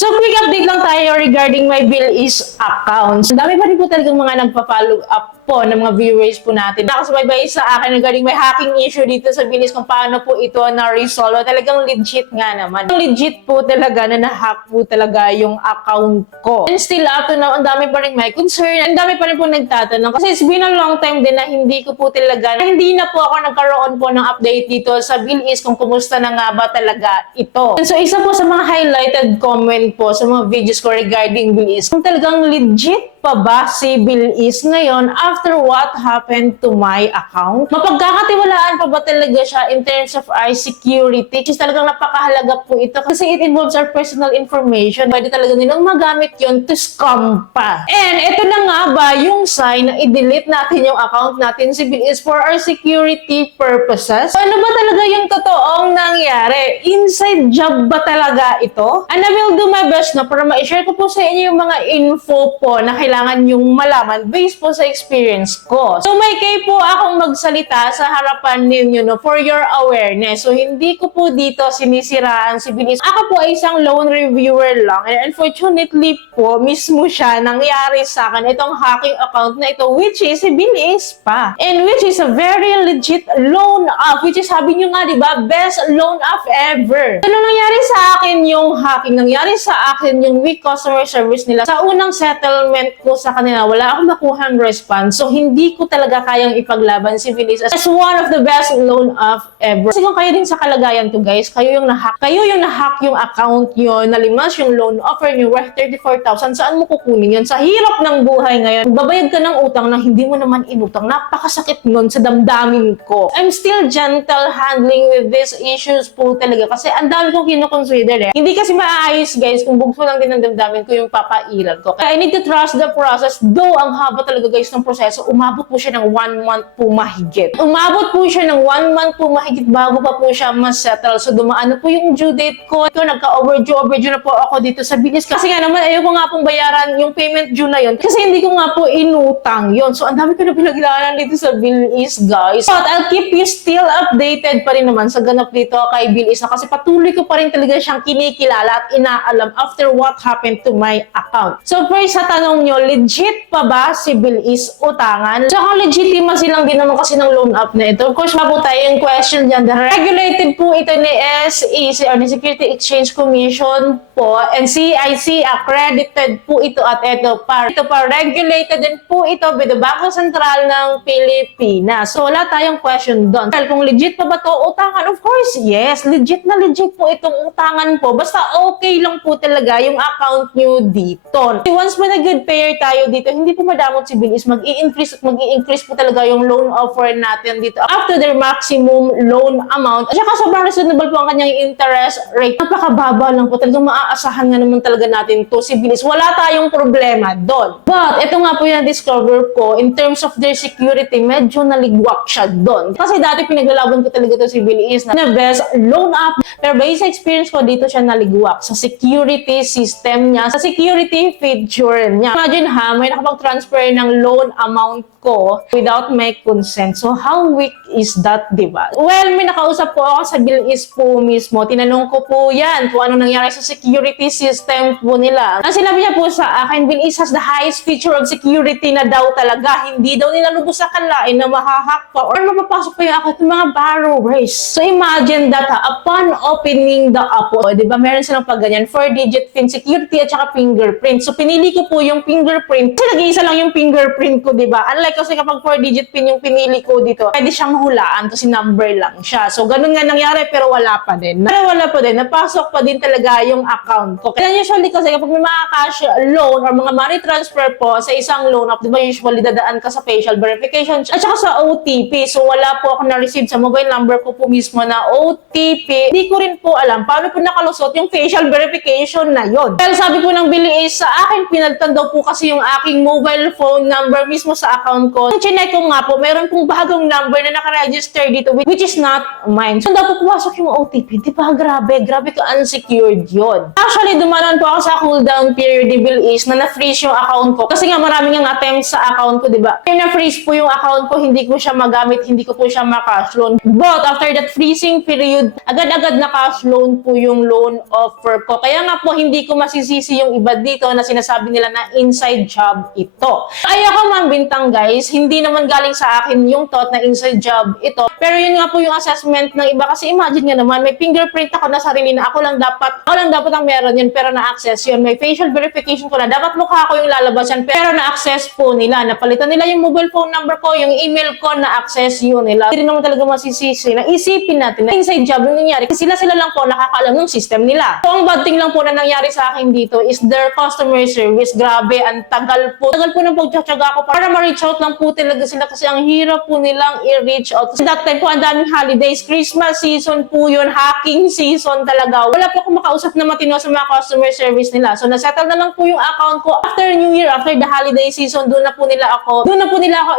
So, quick update lang tayo regarding my Bilis account. Ang dami pa rin po talagang mga nagpa-follow up po ng mga viewers po natin. Nakasubaybay sa akin regarding may hacking issue dito sa Bilis kung paano po ito na-resolve. Talagang legit nga naman. Legit po talaga na na-hack po talaga yung account ko. And still up to now, ang dami pa rin may concern. Ang dami pa rin po nagtatanong. Kasi it's been a long time din na hindi ko po talaga, na hindi na po ako nagkaroon po ng update dito sa Bilis kung kumusta na nga ba talaga ito. And so, isa po sa mga highlighted comment po sa mga videos ko regarding Bilis, kung talagang legit pa ba si Bilis ngayon after what happened to my account? Mapagkakatiwalaan pa ba talaga siya in terms of our security? Kasi talagang napakahalaga po ito kasi it involves our personal information. Pwede talaga nilang magamit yon to scam pa. And ito na nga ba yung sign na i-delete natin yung account natin si Bilis for our security purposes? Ano ba talaga yung totoong nangyari? Inside job ba talaga ito? And I will do my best na para ma-share ko po sa inyo yung mga info po na kailangan yung malaman based po sa experience ko. So may kay po akong magsalita sa harapan ninyo no, for your awareness. So hindi ko po dito sinisiraan si Bilis. Ako po ay isang loan reviewer lang and unfortunately po mismo siya nangyari sa akin itong hacking account na ito which is si Bilis pa. And which is a very legit loan app which is sabi nyo nga diba best loan app ever. Ano nangyari sa akin yung hacking? Nangyari sa akin yung weak customer service nila. Sa unang settlement ko sa kanila, wala akong nakuhang response. So, hindi ko talaga kayang ipaglaban si Bilis as one of the best loan app ever. Kasi kung kayo din sa kalagayan to guys, kayo yung na-hack yung account nyo, nalimas yung loan offer nyo worth 34,000, saan mo kukunin yun? Sa hirap ng buhay ngayon, babayad ka ng utang na hindi mo naman inutang. Napakasakit nun sa damdamin ko. I'm still gentle handling with these issues po talaga kasi ang dami kong kinoconsider eh. Hindi kasi maayos guys kung bugso lang din ang damdamin ko yung papailan ko. Kaya I need to trust the process. Though ang haba talaga guys ng proseso, umabot po siya ng 1 month po mahigit. Umabot po siya ng 1 month po mahigit bago pa po siya ma-settle. So dumaan na po yung due date ko. Ito, nagka-overdue na po ako dito sa Bilis. Kasi nga naman, ayoko nga pong bayaran yung payment due na yun. Kasi hindi ko nga po inutang yun. So ang dami ko na pinaglaanan dito sa Bilis guys. But I'll keep you still updated pa rin naman sa ganap dito kay Bilis kasi patuloy ko pa rin talaga siyang kinikilala at inaalam after what happened to my account. So first sa tanong nyo, legit pa ba si Bilis utangan? Tsaka legitimacy lang din naman kasi ng loan app na ito. Of course, po tayo yung question dyan. Regulated po ito ni SEC or ni Security Exchange Commission po and CIC accredited po ito at ito pa regulated din po ito by the Bangko Sentral ng Pilipinas. So wala tayong question doon. Well, kung legit pa ba to utangan? Of course, yes. Legit na legit po itong utangan po. Basta okay lang po talaga yung account nyo dito. Once mo na good payer tayo dito, hindi po madamot si Bilis. Mag-i-increase po talaga yung loan offer natin dito after their maximum loan amount. At saka sobrang reasonable po ang kanyang interest rate. Napakababa lang po. Talagang maaasahan nga naman talaga natin to si Bilis. Wala tayong problema doon. But ito nga po yung discover ko in terms of their security, medyo naligwak siya doon. Kasi dati pinaglalaban ko talaga to si Bilis na best loan app. Pero based sa experience ko, dito siya naligwak sa security system niya, sa security feature niya. Imagine ha, may nakapag-transfer ng loan amount ko without my consent. So, how weak is that, diba? Well, may nakausap po ako sa Bilis po mismo. Tinanong ko po yan kung ano nangyari sa security system po nila. Ang sinabi niya po sa akin, Bilis has the highest feature of security na daw talaga. Hindi daw nila lubos sa kalain na mahahack pa or mapapasok pa yung account ng mga borrowers. So, imagine that upon opening the app, diba, meron silang pag ganyan, 4-digit PIN security at saka fingerprint. So, pinili ko po yung fingerprint. Kasi nag-iisa lang yung fingerprint ko, diba? Unlike kasi kapag 4-digit PIN yung pinili ko dito, pwede siyang hulaan kasi number lang siya. So, ganun nga nangyari pero wala pa din. Napasok pa din talaga yung account ko. Kaya usually kasi kapag may mga cash loan or mga money transfer po sa isang loan app, diba usually dadaan ka sa facial verification at saka sa OTP. So, wala po ako na-receive sa mobile number ko po mismo na OTP. Hindi ko rin po alam paano po nakalusot yung facial verification na yon. Pero sabi po ng Bilis, sa akin pinalitan daw po kasi yung aking mobile phone number mismo sa account ko. Chinek ko nga po, meron pong bagong number na naka-register dito, which is not mine. So, dapat pumasok yung OTP. Di ba? Grabe ka unsecured yun. Actually, dumanan po ako sa cooldown period ni Bill is na na-freeze yung account ko. Kasi nga, maraming ang attempts sa account ko, di ba? Kaya na-freeze po yung account ko, hindi ko siya magamit, hindi ko po siya ma-cash loan. But, after that freezing period, agad-agad na-cash loan po yung loan offer ko. Kaya nga po, hindi ko masisisi yung iba dito na sinasabi nila na inside job ito. Ayoko mambintang guys, hindi naman galing sa akin yung thought na inside job ito. Pero yun nga po yung assessment ng iba kasi imagine nga naman, may fingerprint ako na sarili na ako lang dapat ang meron yun pero na-access yun. May facial verification ko na dapat mukha ko yung lalabas yan pero na-access po nila. Napalitan nila yung mobile phone number ko, yung email ko, na-access yun nila. Hindi rin naman talaga masisisi na isipin natin na inside job yung nangyari kasi sila lang po nakakaalam ng system nila. So ang bad thing lang po na nangyari sa akin dito is their customer service. Grabe, ang tagal po ng pagtsatsaga ko para ma-reach out lang po talaga sila kasi ang hirap po nilang i-reach out. Kasi that time po, ang daming holidays, Christmas season po yun, hacking season talaga. Wala po akong makausap na matino sa mga customer service nila. So, nasettle na lang po yung account ko after New Year, after the holiday season, doon na po nila ako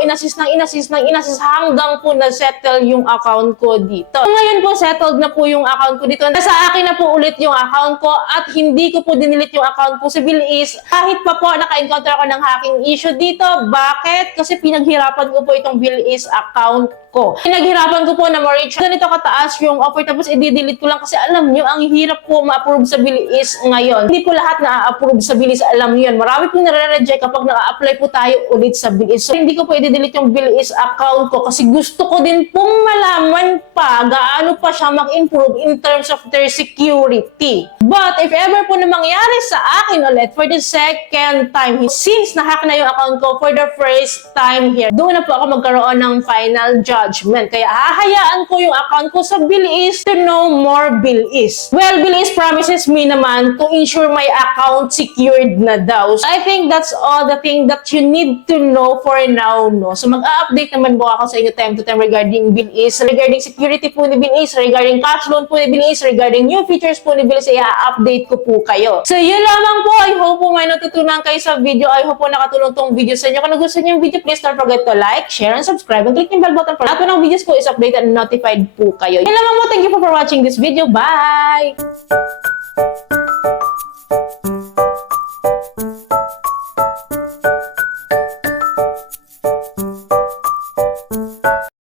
inassist hanggang po na-settle yung account ko dito. So, ngayon po, settled na po yung account ko dito. Nasa akin na po ulit yung account ko at hindi ko po dinilit yung account ko sa Bill is kahit pa po naka-encounter ako ng hacking issue dito. Bakit? Kasi pinaghirapan ko po itong Bill is account ko. Pinaghirapan ko po na ma-reach. Ganito kataas yung offer tapos i-delete ko lang kasi alam nyo, ang hirap po ma-approve sa Bill is ngayon. Hindi po lahat na-approve sa Bill is, alam nyo yun. Marami po nare-reject kapag na-apply po tayo ulit sa Bill is. So, hindi ko po i-delete yung Bill is account ko kasi gusto ko din pong malaman pa gaano pa siya mag-improve in terms of their security. But if ever po na mangyari sa akin ulit for the second time, since na-hack na yung account ko for the first time here, doon na po ako magkaroon ng final judgment. Kaya hahayaan ko yung account ko sa Bill is to know more Bill is. Well, Bill is promises me naman to ensure my account secured na daw. So, I think that's all the thing that you need to know for now, no? So, mag-update naman po ako sa inyo time to time regarding Bill is, regarding security po ni Bill is, regarding cash loan po ni Bill is, regarding new features po ni Bill is, i-update ko po kayo. So, yun lamang po. I hope po may natutunan kayo sa video. I hope po nakatulong tong video sa inyo. Kung nagustuhan niyo yung video, please don't forget to like, share, and subscribe, and click yung bell button for lahat po ng videos ko is updated and notified po kayo. Yun lamang po. Thank you po for watching this video. Bye!